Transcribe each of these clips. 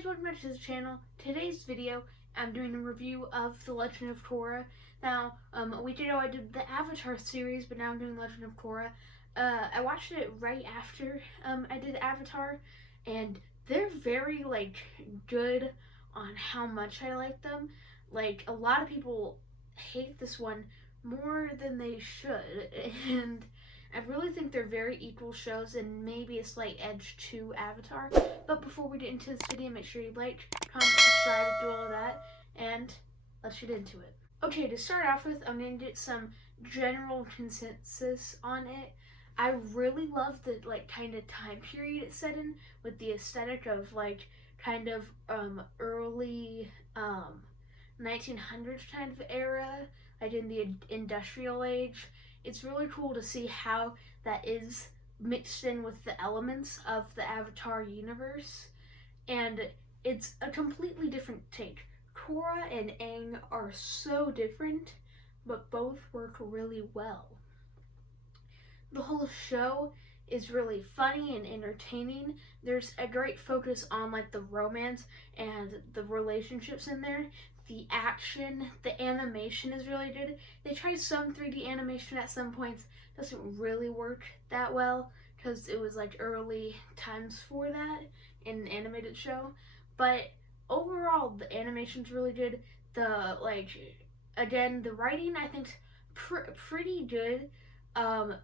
guys, welcome back to the channel. Today's video, I'm doing a review of The Legend of Korra. Now, a week ago I did the Avatar series, but now I'm doing Legend of Korra. I watched it right after I did Avatar, and they're very, good on how much I like them. Like, a lot of people hate this one more than they should, and I really think they're very equal shows and maybe a slight edge to Avatar. But before we get into this video, make sure you like, comment, subscribe, do all of that, and let's get into it. Okay, to start off with, I'm going to get some general consensus on it. I really love the kind of time period it's set in, with the aesthetic of early 1900s kind of era, like in the industrial age. It's really cool to see how that is mixed in with the elements of the Avatar universe, and it's a completely different take. Korra and Aang are so different, but both work really well. The whole show is really funny and entertaining. There's a great focus on the romance and the relationships in there. The action, the animation is really good. They tried some 3D animation at some points. Doesn't really work that well because it was early times for that in an animated show. But overall, the animation's really good. The again, the writing I think's pretty good. A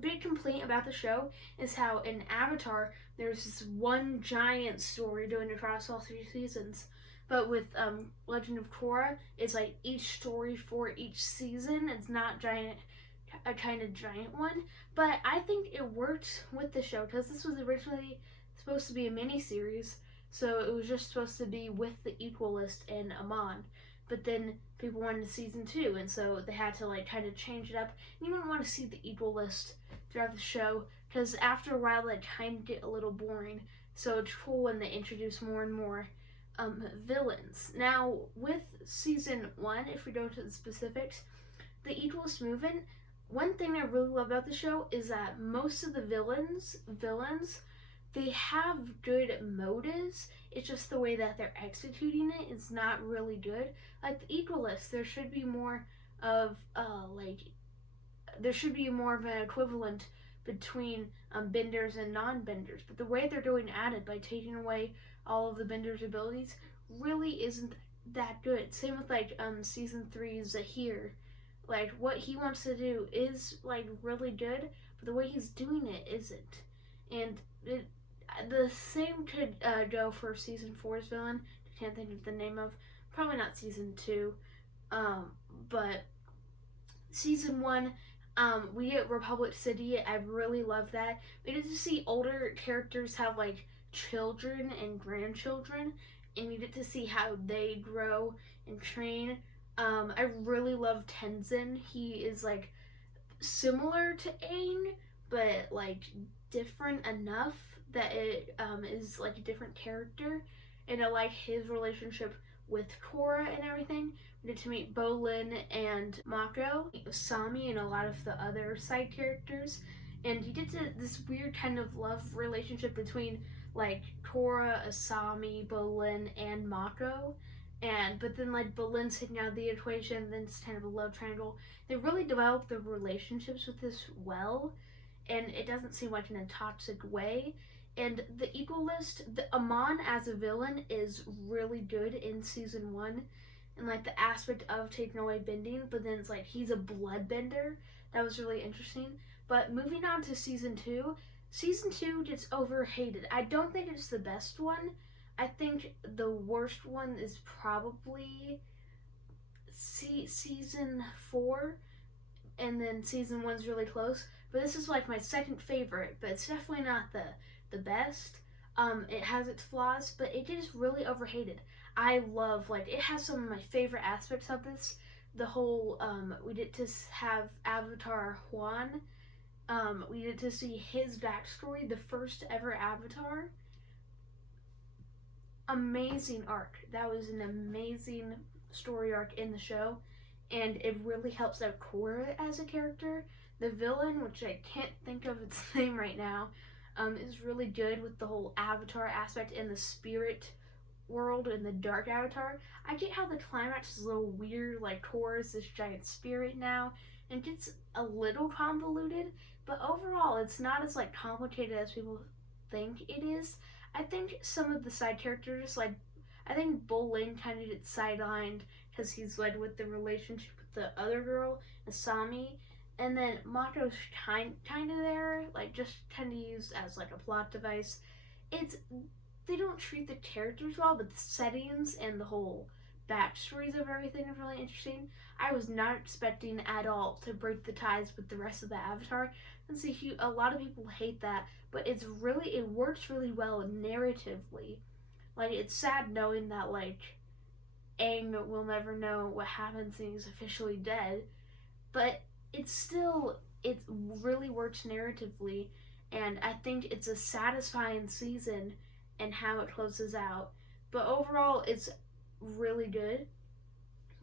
big complaint about the show is how in Avatar there's this one giant story going across all 3 seasons. But with Legend of Korra, it's each story for each season. It's not a kind of giant one. But I think it worked with the show because this was originally supposed to be a mini-series. So it was just supposed to be with the Equalist and Amon. But then people wanted season 2, and so they had to kind of change it up. And you wouldn't want to see the Equalist throughout the show because after a while it kind of get a little boring. So it's cool when they introduce more and more villains. Now, with season 1, if we go to the specifics, the Equalist movement, one thing I really love about the show is that most of the villains, they have good motives. It's just the way that they're executing it is not really good. Like the Equalist, there should be more of an equivalent between benders and non-benders. But the way they're going at it by taking away all of the bender's abilities really isn't that good. Same with season 3 Zahir. What he wants to do is really good, but the way he's doing it isn't. And the same could go for season 4's villain. I can't think of the name of. Probably not season 2. But season 1, we get Republic City. I really love that. We get to see older characters have children and grandchildren, and you get to see how they grow and train. I really love Tenzin. He is similar to Aang, but different enough that it is a different character. And I like his relationship with Korra and everything. We get to meet Bolin and Mako, Sami, and a lot of the other side characters. And you get to this weird kind of love relationship between Korra, Asami, Bolin, and Mako. But then Bolin's taking out the equation, then it's kind of a love triangle. They really develop the relationships with this well, and it doesn't seem in a toxic way. And the Equalist, the Amon as a villain is really good in season 1, and the aspect of taking away bending, but then it's he's a bloodbender. That was really interesting. But moving on to season 2, season 2 gets overhated. I don't think it's the best one. I think the worst one is probably season 4, and then season 1's really close. But this is my second favorite, but it's definitely not the best. It has its flaws, but it gets really overhated. I love, it has some of my favorite aspects of this. The whole, we get to have Avatar Huan. We get to see his backstory, the first ever Avatar. Amazing arc. That was an amazing story arc in the show, and it really helps out Korra as a character. The villain, which I can't think of its name right now, is really good with the whole Avatar aspect and the spirit world and the dark Avatar. I get how the climax is a little weird, like Korra is this giant spirit now, and gets a little convoluted, but overall it's not as like complicated as people think it is. I think some of the side characters, like I think Bolin kind of gets sidelined because he's led with the relationship with the other girl, Asami, and then Mako's kind of there, like just kind of used as like a plot device. It's they don't treat the characters well, but the settings and the whole backstories of everything are really interesting. I was not expecting at all to break the ties with the rest of the Avatar. And see, a lot of people hate that, but it works really well narratively. Like it's sad knowing that like Aang will never know what happens and he's officially dead, but it really works narratively, and I think it's a satisfying season and how it closes out. But overall, it's really good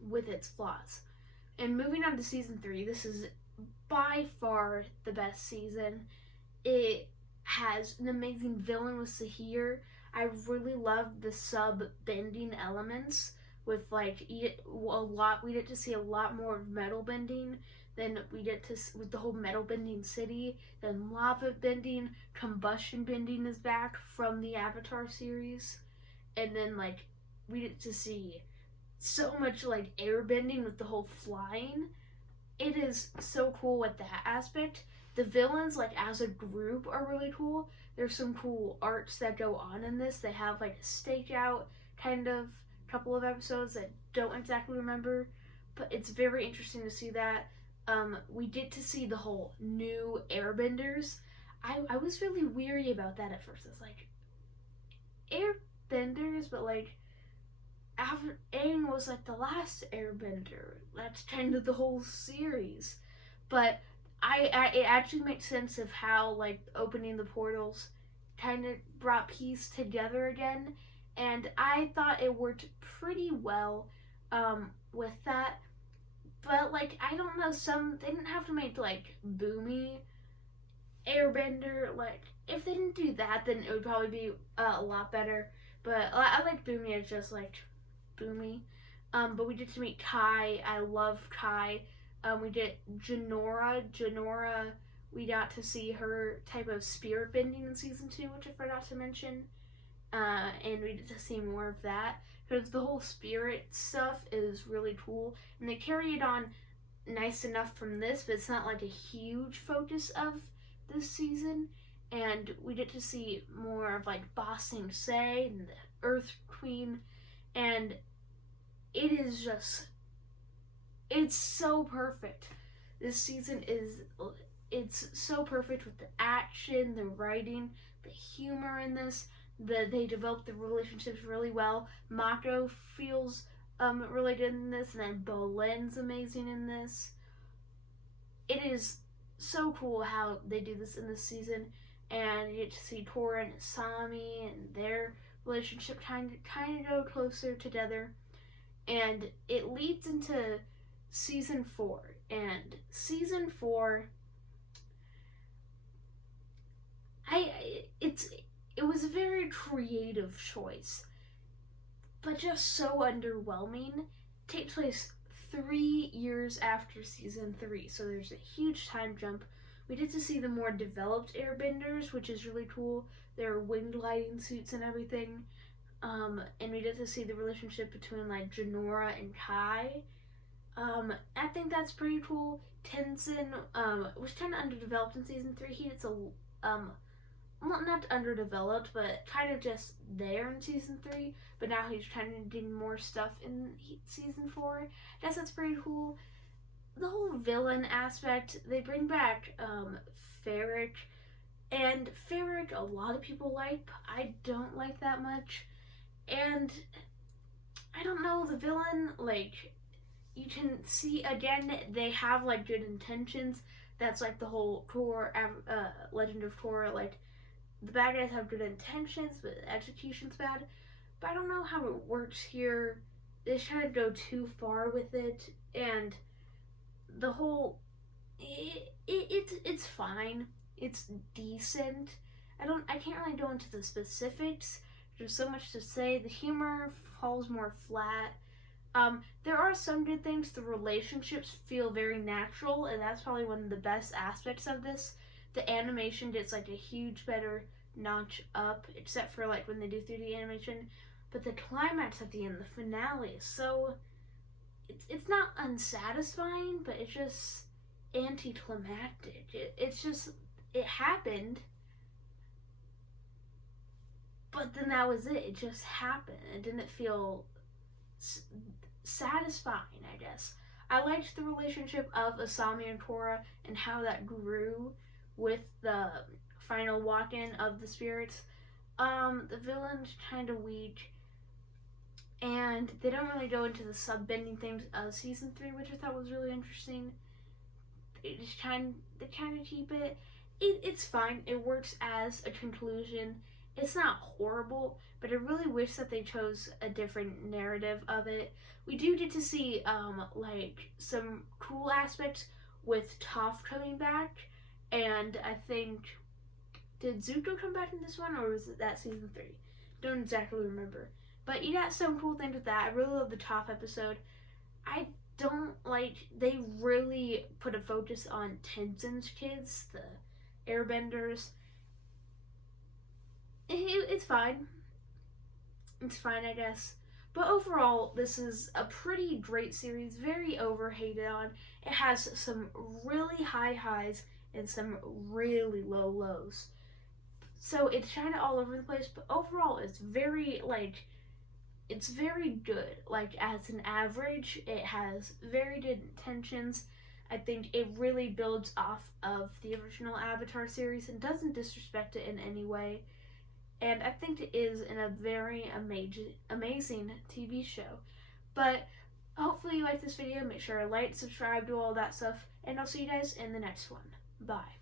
with its flaws. And moving on to season 3, this is by far the best season. It has an amazing villain with Sahir. I really love the sub bending elements with like we get to see a lot more of metal bending than we get to with the whole metal bending city. Then lava bending, combustion bending is back from the Avatar series, and then like we get to see so much like air bending with the whole flying. It is so cool with that aspect. The villains, like as a group, are really cool. There's some cool arcs that go on in this. They have like a stakeout kind of couple of episodes that don't exactly remember, but it's very interesting to see that. We get to see the whole new airbenders. I was really weary about that at first. It's like airbenders, but like Aang was like the last airbender. That's kind of the whole series. But it actually makes sense of how like opening the portals kind of brought peace together again, and I thought it worked pretty well with that. But like I don't know, some they didn't have to make like Boomy Airbender. Like if they didn't do that, then it would probably be a lot better. But I like Boomy as just like Boomy. But we get to meet Kai. I love Kai. We get Jinora. Jinora, we got to see her type of spirit bending in season 2, which I forgot to mention. And we get to see more of that because the whole spirit stuff is really cool, and they carry it on nice enough from this, but it's not like a huge focus of this season. And we get to see more of like Ba Sing Se and the Earth Queen, and it is just it's so perfect. This season it's so perfect with the action, the writing, the humor in this. They develop the relationships really well. Mako feels really good in this, and then Bolin's amazing in this. It is so cool how they do this in this season, and you get to see Korra and Asami and their relationship kind of go closer together, and it leads into season 4. And season 4, it was a very creative choice, but just so underwhelming. It takes place 3 years after season 3, so there's a huge time jump. We get to see the more developed airbenders, which is really cool. Their wing gliding suits and everything. And we get to see the relationship between like Jinora and Kai. I think that's pretty cool. Tenzin was kind of underdeveloped in season 3. He gets a well, not underdeveloped, but kind of just there in season 3. But now he's kind of doing more stuff in season 4. I guess that's pretty cool. The whole villain aspect, they bring back Ferric, and Ferric a lot of people like, but I don't like that much. And I don't know, the villain, like, you can see again they have like good intentions. That's like the whole Legend of Korra, like the bad guys have good intentions, but the execution's bad. But I don't know how it works here. They try to go too far with it, and the whole it's fine. It's decent. I can't really go into the specifics. There's so much to say. The humor falls more flat. There are some good things. The relationships feel very natural, and that's probably one of the best aspects of this. The animation gets like a huge better notch up, except for like when they do 3D animation. But the climax at the end, the finale, is so it's not unsatisfying, but it's just anticlimactic. It's just it happened, but then that was it. It just happened. It didn't feel satisfying, I guess. I liked the relationship of Asami and Korra and how that grew with the final walk-in of the spirits. The villain's kind of weak, and they don't really go into the sub-bending things of season 3, which I thought was really interesting. They kind of keep it. It's fine. It works as a conclusion. It's not horrible, but I really wish that they chose a different narrative of it. We do get to see like some cool aspects with Toph coming back, and I think did Zuko come back in this one, or was it that season 3? Don't exactly remember. But you got some cool things with that. I really love the Toph episode. I don't like they really put a focus on Tenzin's kids, the airbenders. It's fine. It's fine, I guess. But overall, this is a pretty great series, very overhated on. It has some really high highs and some really low lows. So it's kind of all over the place, but overall, it's very good. Like, as an average, it has very good intentions. I think it really builds off of the original Avatar series and doesn't disrespect it in any way. And I think it is in a very amazing TV show. But hopefully you like this video. Make sure to like, subscribe, do all that stuff. And I'll see you guys in the next one. Bye.